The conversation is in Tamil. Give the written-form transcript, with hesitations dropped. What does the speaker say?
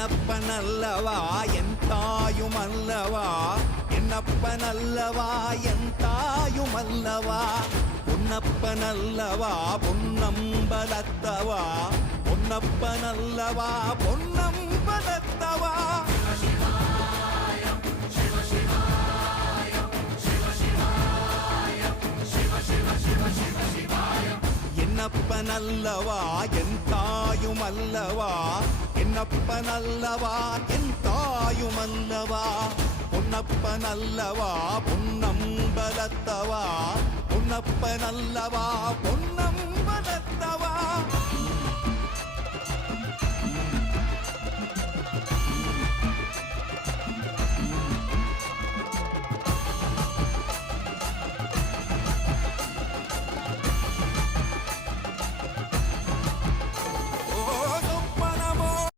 என்னப்பனல்லவா என் தாயுமல்லவா, என்னப்பனல்லவா என் தாயுமல்லவா, பொன்னப்பனல்லவா பொன்னம்பலத்தவா, பொன்னப்பனல்லவா பொன்னம்பலத்தவா. என்னப்பனல்லவா என் தாயுமல்லவா, என்னப்பனல்லவா என் தாயுமல்லவா, பொன்னப்பனல்லவா பொன்னம்பலத்தவா, பொன்னப்பனல்லவா பொன்னம்பலத்தவா.